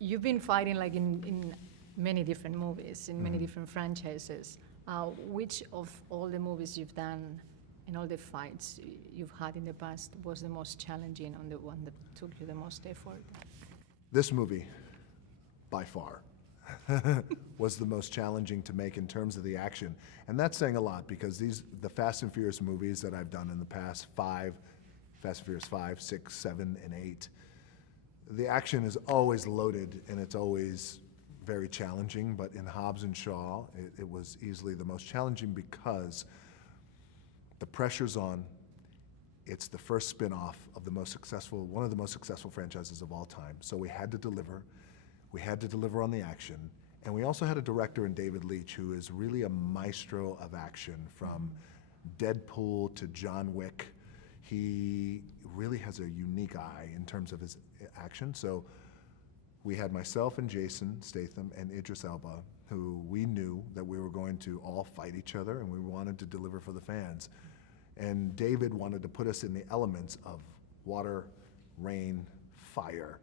You've been fighting like in many different movies, in many different franchises. Which of all the movies you've done and all the fights you've had in the past was the most challenging and the one that took you the most effort? This movie, by far, was the most challenging to make in terms of the action. And that's saying a lot because the Fast and Furious movies that I've done in the past Fast and Furious 5, 6, 7, and 8, the action is always loaded and it's always very challenging, but in Hobbs and Shaw, it was easily the most challenging because the pressure's on. It's the first spin-off of one of the most successful franchises of all time. So we had to deliver. We had to deliver on the action. And we also had a director in David Leitch who is really a maestro of action, from Deadpool to John Wick. He really has a unique eye in terms of his action. So we had myself and Jason Statham and Idris Elba, who we knew that we were going to all fight each other and we wanted to deliver for the fans. And David wanted to put us in the elements of water, rain, fire.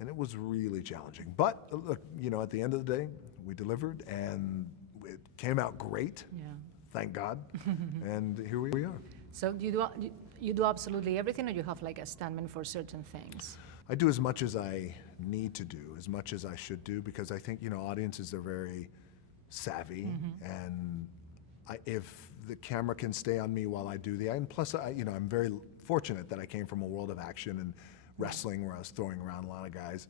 And it was really challenging. But look, at the end of the day, we delivered and it came out great. Yeah. Thank God. And here we are. So you do absolutely everything, or you have like a standman for certain things? I do as much as I need to do, as much as I should do, because I think, audiences are very savvy, and if the camera can stay on me while I do and plus, I'm very fortunate that I came from a world of action and wrestling where I was throwing around a lot of guys.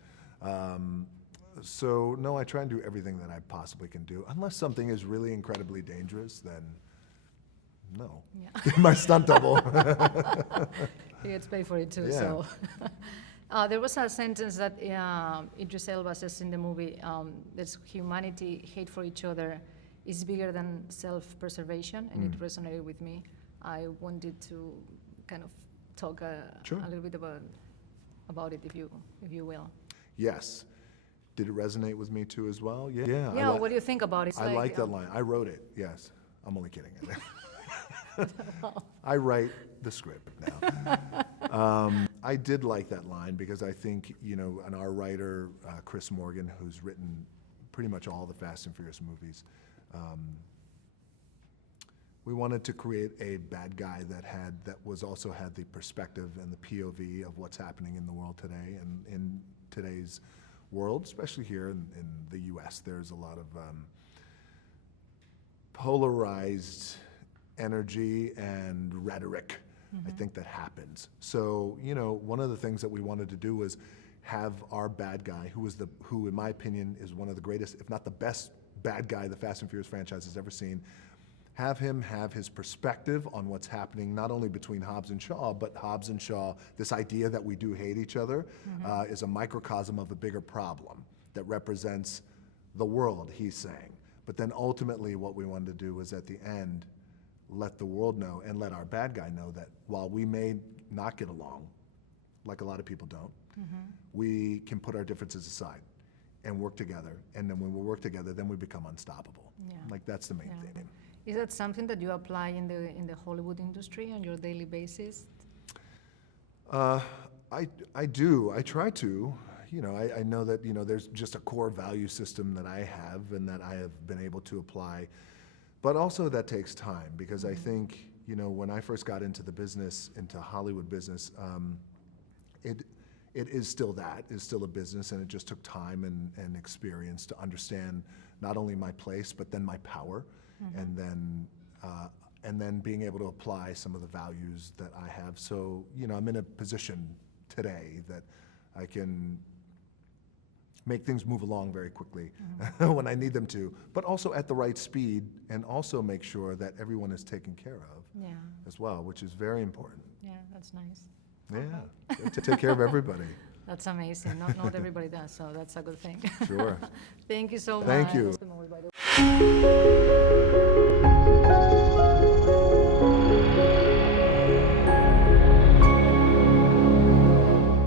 So no, I try and do everything that I possibly can do. Unless something is really incredibly dangerous, then no. Yeah. My stunt double. He gets paid for it too, yeah. So. There was a sentence that Idris Elba says in the movie, that humanity, hate for each other, is bigger than self-preservation, and it resonated with me. I wanted to kind of talk a little bit about it, if you will. Yes. Did it resonate with me too as well? Yeah. Yeah. What do you think about it? I like that line. I wrote it. Yes. I'm only kidding. I write the script now. I did like that line because I think, and our writer, Chris Morgan, who's written pretty much all the Fast and Furious movies, we wanted to create a bad guy that also had the perspective and the POV of what's happening in the world today. And in today's world, especially here in the US, there's a lot of polarized energy and rhetoric. I think that happens. So, one of the things that we wanted to do was have our bad guy, who in my opinion is one of the greatest, if not the best bad guy the Fast and Furious franchise has ever seen, have him have his perspective on what's happening, not only between Hobbs and Shaw, but Hobbs and Shaw, this idea that we do hate each other, is a microcosm of a bigger problem that represents the world, he's saying. But then ultimately what we wanted to do was at the end, let the world know and let our bad guy know that while we may not get along, like a lot of people don't, we can put our differences aside and work together. And then when we work together, then we become unstoppable. Yeah. Like that's the main thing. Is that something that you apply in the Hollywood industry on your daily basis? I do. I try to. I know that there's just a core value system that I have and that I have been able to apply. But also that takes time because I think, when I first got into the business, into Hollywood business, it is still a business, and it just took time and experience to understand not only my place, but then my power, and then being able to apply some of the values that I have. So, I'm in a position today that I can make things move along very quickly when I need them to, but also at the right speed, and also make sure that everyone is taken care of as well, which is very important. Yeah, that's nice. Yeah, to take care of everybody. That's amazing. Not everybody does, so that's a good thing. Sure. Thank you so much. Thank you.